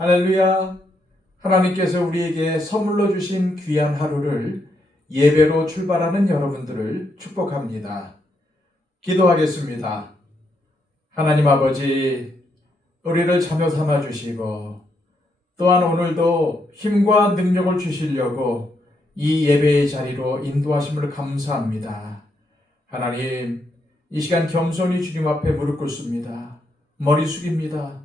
할렐루야! 하나님께서 우리에게 선물로 주신 귀한 하루를 예배로 출발하는 여러분들을 축복합니다. 기도하겠습니다. 하나님 아버지, 우리를 자녀 삼아 주시고 또한 오늘도 힘과 능력을 주시려고 이 예배의 자리로 인도하심을 감사합니다. 하나님, 이 시간 겸손히 주님 앞에 무릎 꿇습니다. 머리 숙입니다.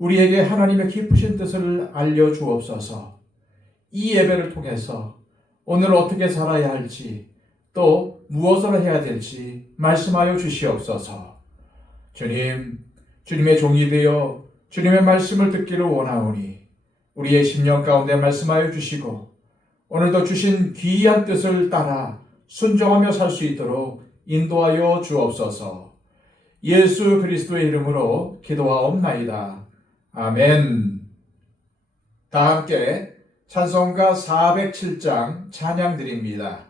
우리에게 하나님의 깊으신 뜻을 알려주옵소서. 이 예배를 통해서 오늘 어떻게 살아야 할지 또 무엇을 해야 될지 말씀하여 주시옵소서. 주님, 주님의 종이 되어 주님의 말씀을 듣기를 원하오니 우리의 심령 가운데 말씀하여 주시고 오늘도 주신 귀한 뜻을 따라 순종하며 살 수 있도록 인도하여 주옵소서. 예수 그리스도의 이름으로 기도하옵나이다. 아멘. 다 함께 찬송가 407장 찬양 드립니다.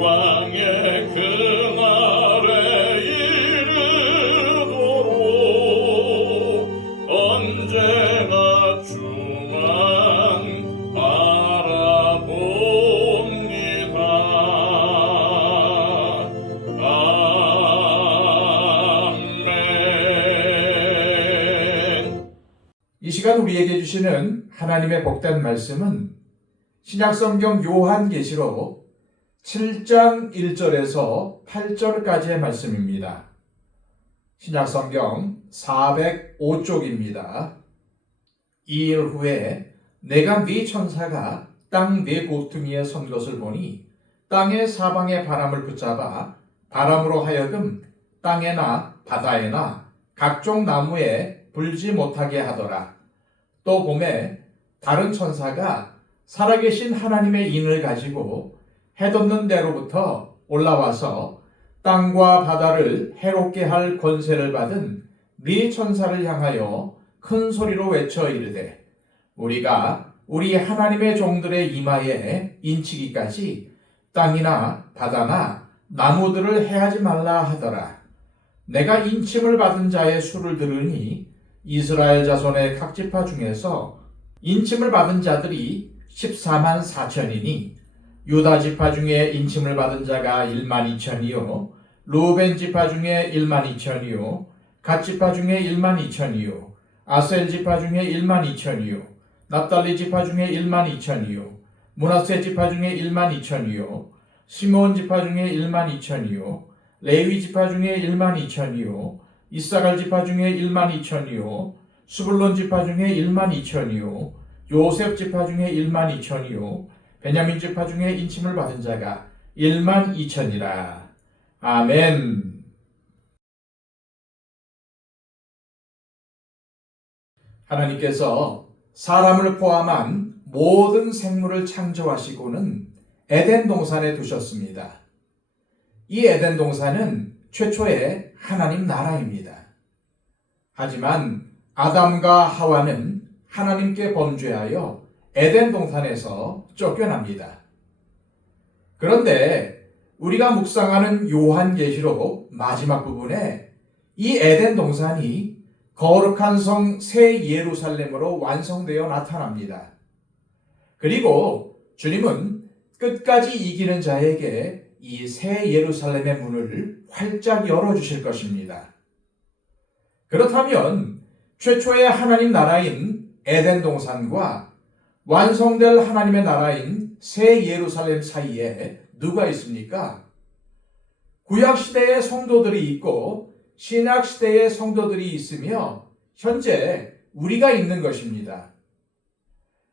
왕의 그날에 이르도록 언제나 주만 바라봅니다. 아멘. 이 시간 우리에게 주시는 하나님의 복된 말씀은 신약성경 요한계시록 7장 1절에서 8절까지의 말씀입니다. 신약성경 405쪽입니다. 2일 후에 내가 네 천사가 땅 네 고퉁이에 선 것을 보니 땅의 사방의 바람을 붙잡아 바람으로 하여금 땅에나 바다에나 각종 나무에 불지 못하게 하더라. 또 봄에 다른 천사가 살아계신 하나님의 인을 가지고 해돋는 데로부터 올라와서 땅과 바다를 해롭게 할 권세를 받은 네 천사를 향하여 큰 소리로 외쳐 이르되 우리가 우리 하나님의 종들의 이마에 인치기까지 땅이나 바다나 나무들을 해하지 말라 하더라. 내가 인침을 받은 자의 수를 들으니 이스라엘 자손의 각 지파 중에서 인침을 받은 자들이 14만 4천이니 유다 지파 중에 인침을 받은 자가 1만 2천이요 루벤 지파 중에 1만 2천이요 갓 지파 중에 1만 2천이요 아셀 지파 중에 1만 2천이요 납달리 지파 중에 1만 2천이요 므낫세 지파 중에 1만 2천이요 시므온 지파 중에 1만 2천이요 레위 지파 중에 1만 2천이요 이사갈 지파 중에 1만 2천이요 스불론 지파 중에 1만 2천이요 요셉 지파 중에 1만 2천이요 베냐민 지파 중에 인침을 받은 자가 1만 2천이라. 아멘. 하나님께서 사람을 포함한 모든 생물을 창조하시고는 에덴 동산에 두셨습니다. 이 에덴 동산은 최초의 하나님 나라입니다. 하지만 아담과 하와는 하나님께 범죄하여 에덴 동산에서 쫓겨납니다. 그런데 우리가 묵상하는 요한계시록 마지막 부분에 이 에덴 동산이 거룩한 성 새 예루살렘으로 완성되어 나타납니다. 그리고 주님은 끝까지 이기는 자에게 이 새 예루살렘의 문을 활짝 열어주실 것입니다. 그렇다면 최초의 하나님 나라인 에덴 동산과 완성될 하나님의 나라인 새 예루살렘 사이에 누가 있습니까? 구약시대의 성도들이 있고 신약시대의 성도들이 있으며 현재 우리가 있는 것입니다.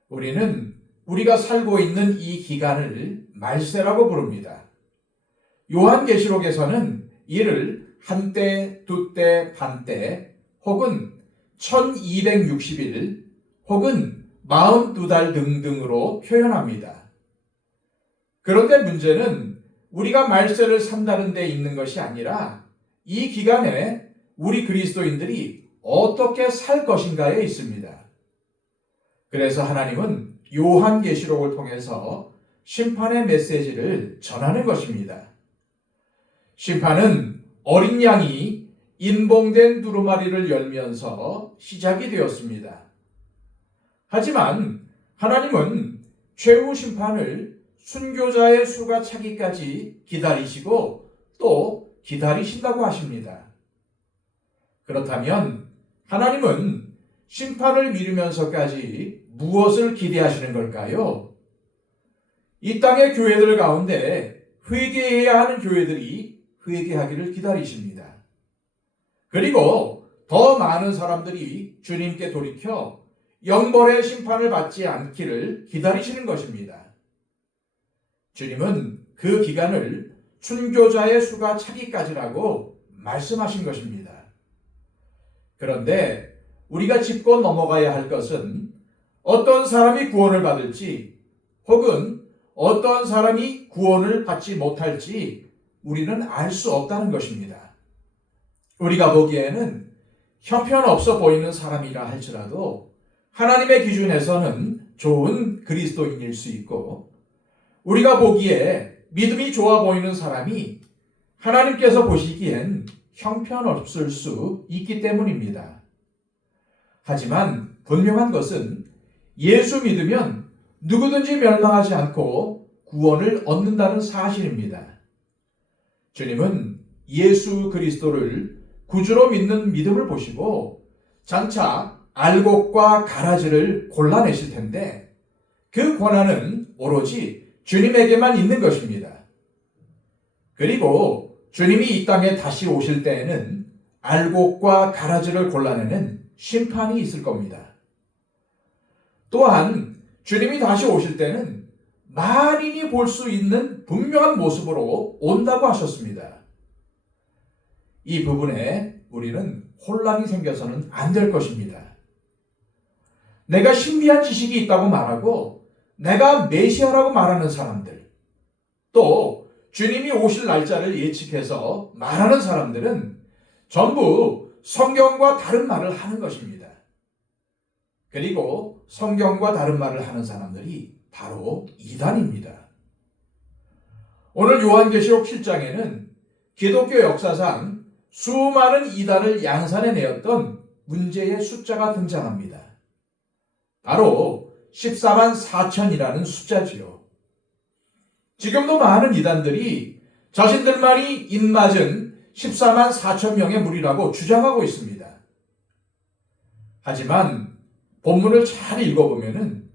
우리는 우리가 살고 있는 이 기간을 말세라고 부릅니다. 요한계시록에서는 이를 한때, 두때, 반때 혹은 1260일 혹은 42달 등등으로 표현합니다. 그런데 문제는 우리가 말세를 산다는 데 있는 것이 아니라 이 기간에 우리 그리스도인들이 어떻게 살 것인가에 있습니다. 그래서 하나님은 요한계시록을 통해서 심판의 메시지를 전하는 것입니다. 심판은 어린 양이 인봉된 두루마리를 열면서 시작이 되었습니다. 하지만 하나님은 최후 심판을 순교자의 수가 차기까지 기다리시고 또 기다리신다고 하십니다. 그렇다면 하나님은 심판을 미루면서까지 무엇을 기대하시는 걸까요? 이 땅의 교회들 가운데 회개해야 하는 교회들이 회개하기를 기다리십니다. 그리고 더 많은 사람들이 주님께 돌이켜 영벌의 심판을 받지 않기를 기다리시는 것입니다. 주님은 그 기간을 순교자의 수가 차기까지라고 말씀하신 것입니다. 그런데 우리가 짚고 넘어가야 할 것은 어떤 사람이 구원을 받을지 혹은 어떤 사람이 구원을 받지 못할지 우리는 알 수 없다는 것입니다. 우리가 보기에는 형편없어 보이는 사람이라 할지라도 하나님의 기준에서는 좋은 그리스도인일 수 있고 우리가 보기에 믿음이 좋아 보이는 사람이 하나님께서 보시기엔 형편없을 수 있기 때문입니다. 하지만 분명한 것은 예수 믿으면 누구든지 멸망하지 않고 구원을 얻는다는 사실입니다. 주님은 예수 그리스도를 구주로 믿는 믿음을 보시고 장차 알곡과 가라지를 골라내실 텐데 그 권한은 오로지 주님에게만 있는 것입니다. 그리고 주님이 이 땅에 다시 오실 때에는 알곡과 가라지를 골라내는 심판이 있을 겁니다. 또한 주님이 다시 오실 때는 만인이 볼 수 있는 분명한 모습으로 온다고 하셨습니다. 이 부분에 우리는 혼란이 생겨서는 안 될 것입니다. 내가 신비한 지식이 있다고 말하고 내가 메시아라고 말하는 사람들, 또 주님이 오실 날짜를 예측해서 말하는 사람들은 전부 성경과 다른 말을 하는 것입니다. 그리고 성경과 다른 말을 하는 사람들이 바로 이단입니다. 오늘 요한계시록 7장에는 기독교 역사상 수많은 이단을 양산해내었던 문제의 숫자가 등장합니다. 바로 14만 4천이라는 숫자지요. 지금도 많은 이단들이 자신들만이 입맞은 14만 4천 명의 무리라고 주장하고 있습니다. 하지만 본문을 잘 읽어보면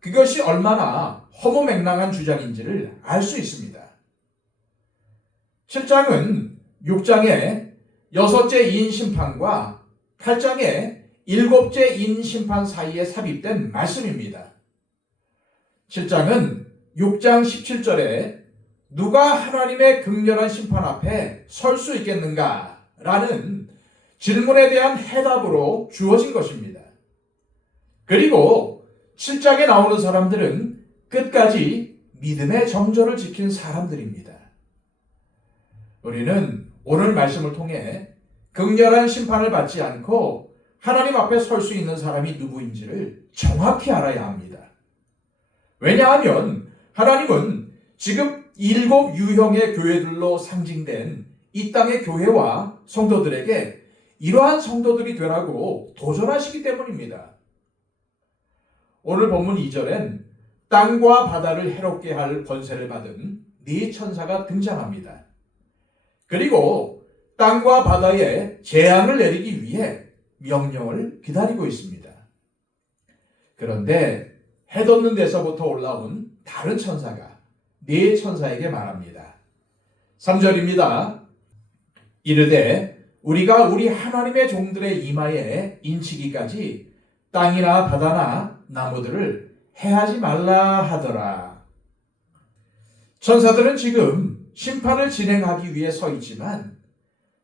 그것이 얼마나 허무맹랑한 주장인지를 알 수 있습니다. 7장은 6장의 6째 인 심판과 8장의 7째 인 심판 사이에 삽입된 말씀입니다. 7장은 6장 17절에 누가 하나님의 극렬한 심판 앞에 설 수 있겠는가? 라는 질문에 대한 해답으로 주어진 것입니다. 그리고 7장에 나오는 사람들은 끝까지 믿음의 정절을 지킨 사람들입니다. 우리는 오늘 말씀을 통해 극렬한 심판을 받지 않고 하나님 앞에 설 수 있는 사람이 누구인지를 정확히 알아야 합니다. 왜냐하면 하나님은 지금 7 유형의 교회들로 상징된 이 땅의 교회와 성도들에게 이러한 성도들이 되라고 도전하시기 때문입니다. 오늘 본문 2절엔 땅과 바다를 해롭게 할 권세를 받은 네 천사가 등장합니다. 그리고 땅과 바다에 재앙을 내리기 위해 명령을 기다리고 있습니다. 그런데 해돋는 데서부터 올라온 다른 천사가 네 천사에게 말합니다. 3절입니다. 이르되 우리가 우리 하나님의 종들의 이마에 인치기까지 땅이나 바다나 나무들을 해하지 말라 하더라. 천사들은 지금 심판을 진행하기 위해 서 있지만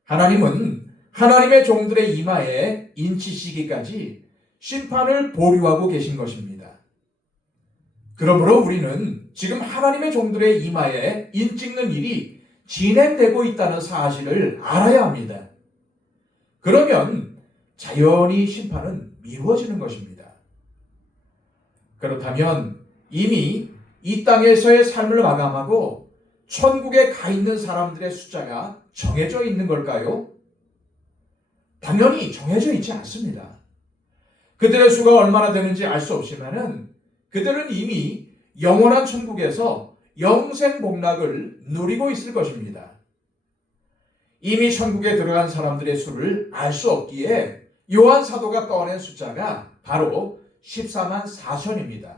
하나님은 하나님의 종들의 이마에 인치시기까지 심판을 보류하고 계신 것입니다. 그러므로 우리는 지금 하나님의 종들의 이마에 인 찍는 일이 진행되고 있다는 사실을 알아야 합니다. 그러면 자연히 심판은 미루어지는 것입니다. 그렇다면 이미 이 땅에서의 삶을 마감하고 천국에 가 있는 사람들의 숫자가 정해져 있는 걸까요? 당연히 정해져 있지 않습니다. 그들의 수가 얼마나 되는지 알 수 없지만은 그들은 이미 영원한 천국에서 영생 복락을 누리고 있을 것입니다. 이미 천국에 들어간 사람들의 수를 알 수 없기에 요한 사도가 꺼낸 숫자가 바로 14만 4천입니다.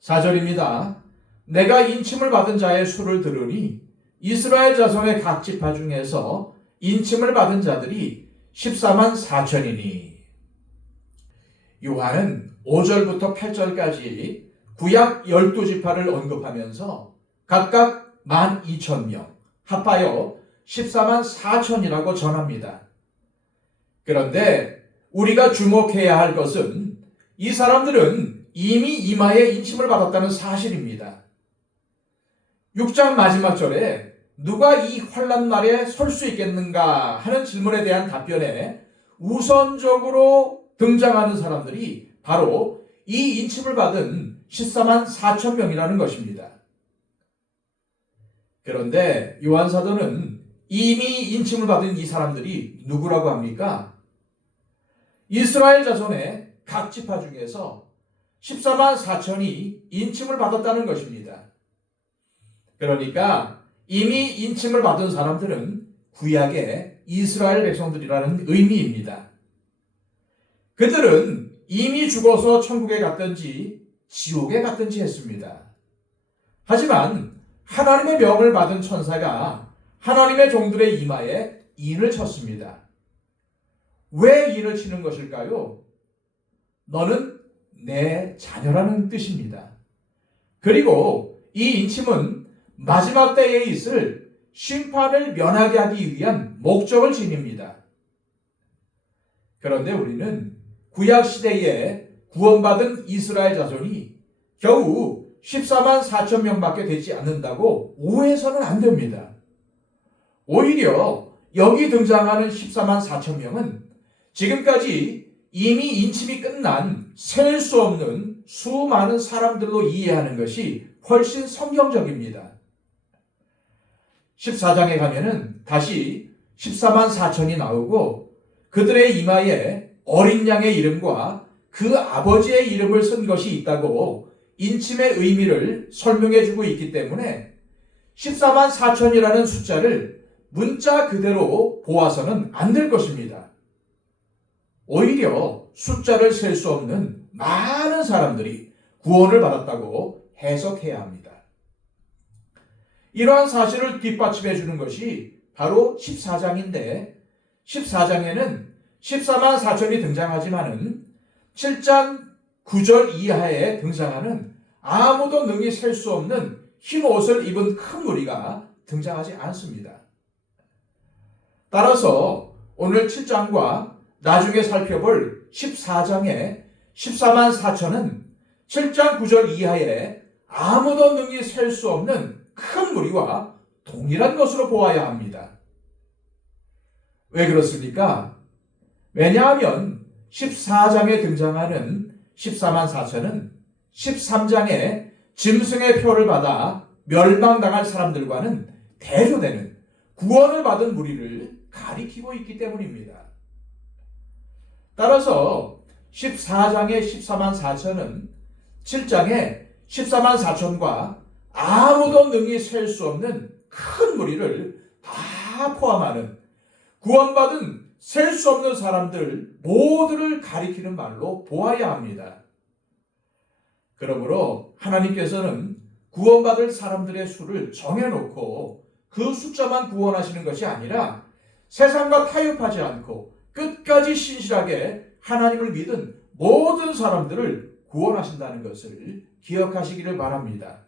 4절입니다. 내가 인침을 받은 자의 수를 들으니 이스라엘 자손의 각 지파 중에서 인침을 받은 자들이 14만 4천이니. 요한은 5절부터 8절까지 구약 12지파를 언급하면서 각각 12,000명, 합하여 14만 4천이라고 전합니다. 그런데 우리가 주목해야 할 것은 이 사람들은 이미 이마에 인침을 받았다는 사실입니다. 6장 마지막 절에 누가 이 환난 날에 설 수 있겠는가 하는 질문에 대한 답변에 우선적으로 등장하는 사람들이 바로 이 인침을 받은 14만 4천 명이라는 것입니다. 그런데 요한 사도는 이미 인침을 받은 이 사람들이 누구라고 합니까? 이스라엘 자손의 각 지파 중에서 14만 4천이 인침을 받았다는 것입니다. 그러니까 이미 인침을 받은 사람들은 구약의 이스라엘 백성들이라는 의미입니다. 그들은 이미 죽어서 천국에 갔든지 지옥에 갔든지 했습니다. 하지만 하나님의 명을 받은 천사가 하나님의 종들의 이마에 인을 쳤습니다. 왜 인을 치는 것일까요? 너는 내 자녀라는 뜻입니다. 그리고 이 인침은 마지막 때에 있을 심판을 면하게 하기 위한 목적을 지닙니다. 그런데 우리는 구약 시대에 구원받은 이스라엘 자손이 겨우 14만 4천 명밖에 되지 않는다고 오해해서는 안 됩니다. 오히려 여기 등장하는 14만 4천 명은 지금까지 이미 인침이 끝난 셀 수 없는 수많은 사람들로 이해하는 것이 훨씬 성경적입니다. 14장에 가면은 다시 14만 4천이 나오고 그들의 이마에 어린 양의 이름과 그 아버지의 이름을 쓴 것이 있다고 인침의 의미를 설명해 주고 있기 때문에 14만 4천이라는 숫자를 문자 그대로 보아서는 안 될 것입니다. 오히려 숫자를 셀 수 없는 많은 사람들이 구원을 받았다고 해석해야 합니다. 이러한 사실을 뒷받침해 주는 것이 바로 14장인데 14장에는 14만 4천이 등장하지만은 7장 9절 이하에 등장하는 아무도 능히 셀 수 없는 흰 옷을 입은 큰 무리가 등장하지 않습니다. 따라서 오늘 7장과 나중에 살펴볼 14장의 14만 4천은 7장 9절 이하에 아무도 능히 셀 수 없는 큰 무리와 동일한 것으로 보아야 합니다. 왜 그렇습니까? 왜냐하면 14장에 등장하는 14만 4천은 13장에 짐승의 표를 받아 멸망당할 사람들과는 대조되는 구원을 받은 무리를 가리키고 있기 때문입니다. 따라서 14장의 14만 4천은 7장의 14만 4천과 아무도 능히 셀 수 없는 큰 무리를 다 포함하는 구원받은 셀 수 없는 사람들 모두를 가리키는 말로 보아야 합니다. 그러므로 하나님께서는 구원받을 사람들의 수를 정해놓고 그 숫자만 구원하시는 것이 아니라 세상과 타협하지 않고 끝까지 신실하게 하나님을 믿은 모든 사람들을 구원하신다는 것을 기억하시기를 바랍니다.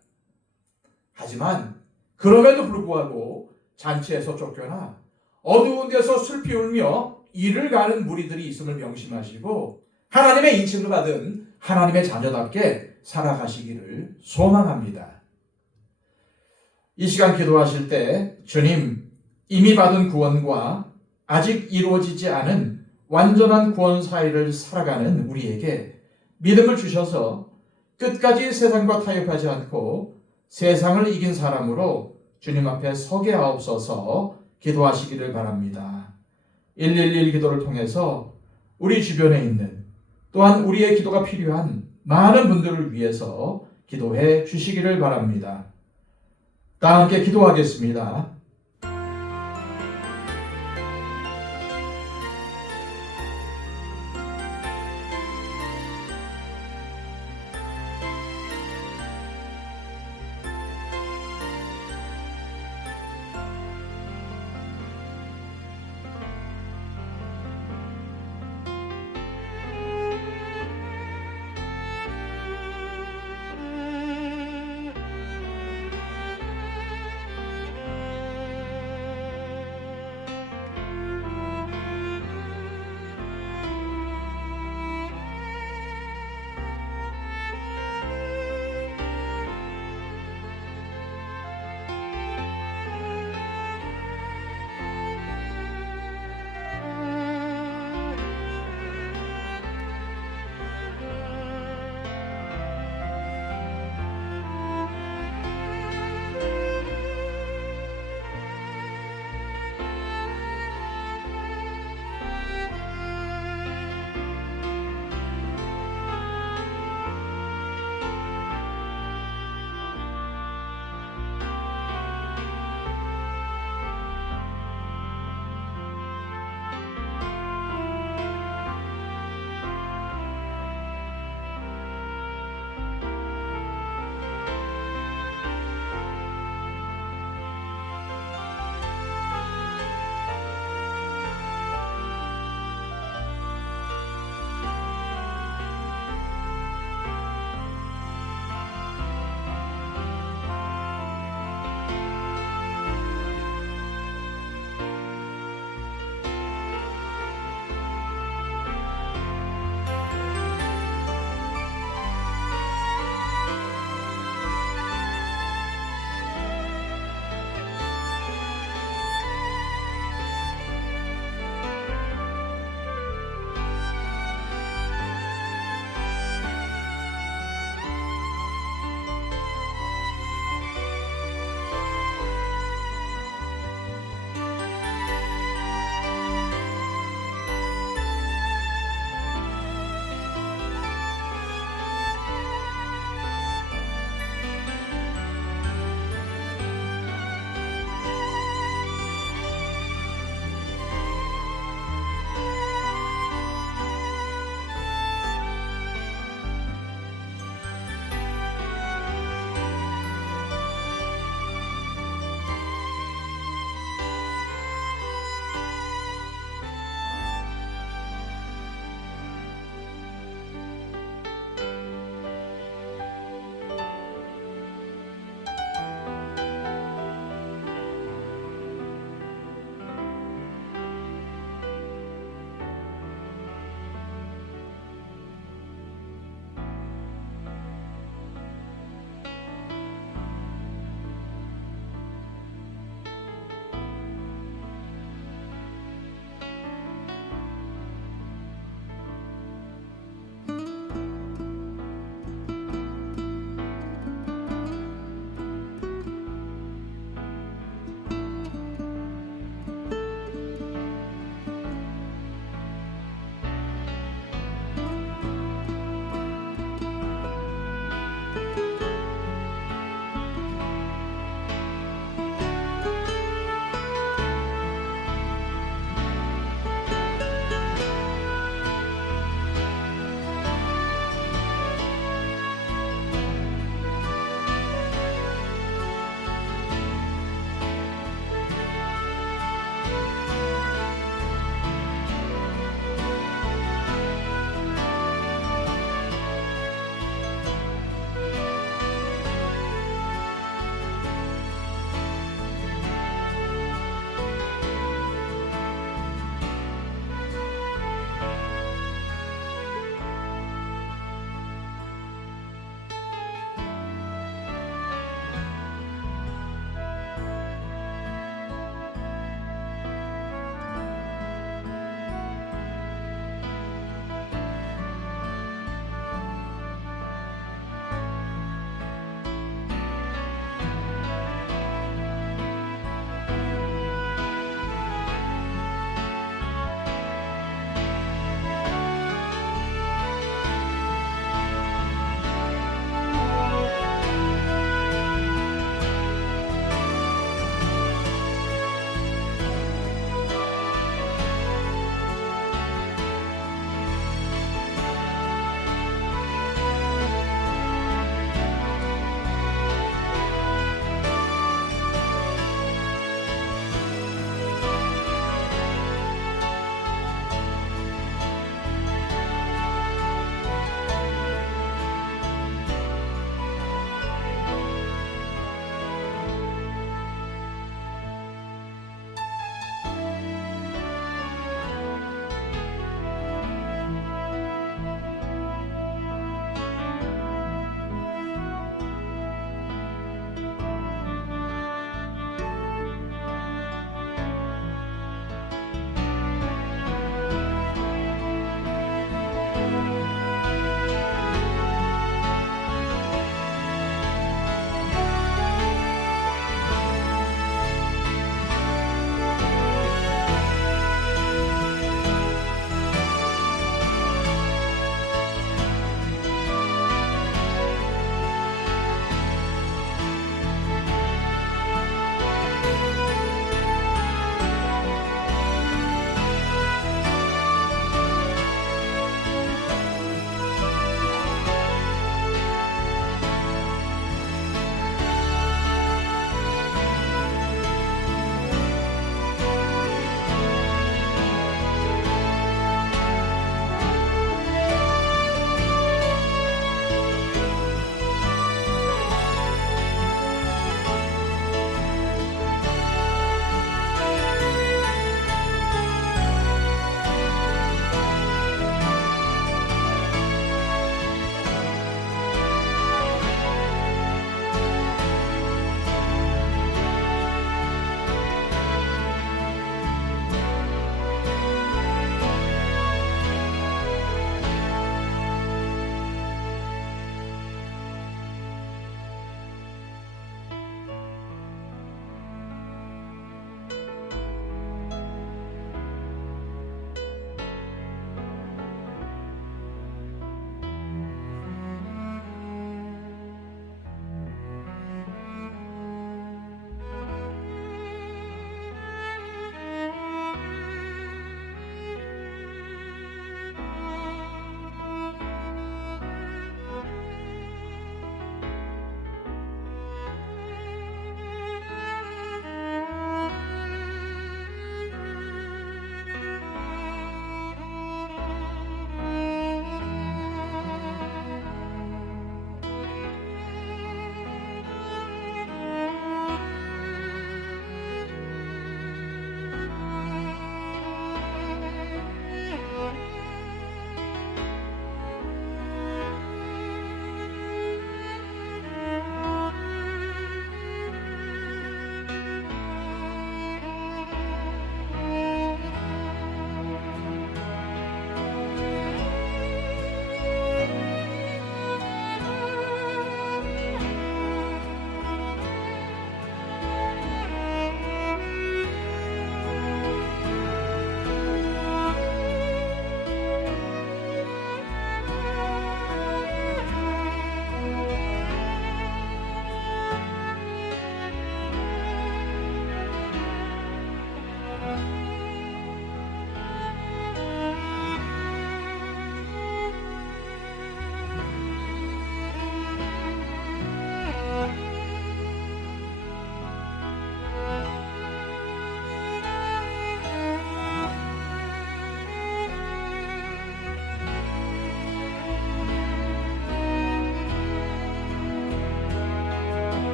하지만 그럼에도 불구하고 잔치에서 쫓겨나 어두운 데서 슬피 울며 이를 가는 무리들이 있음을 명심하시고 하나님의 인침을 받은 하나님의 자녀답게 살아가시기를 소망합니다. 이 시간 기도하실 때 주님, 이미 받은 구원과 아직 이루어지지 않은 완전한 구원 사이를 살아가는 우리에게 믿음을 주셔서 끝까지 세상과 타협하지 않고 세상을 이긴 사람으로 주님 앞에 서게 하옵소서 기도하시기를 바랍니다. 111 기도를 통해서 우리 주변에 있는 또한 우리의 기도가 필요한 많은 분들을 위해서 기도해 주시기를 바랍니다. 다 함께 기도하겠습니다.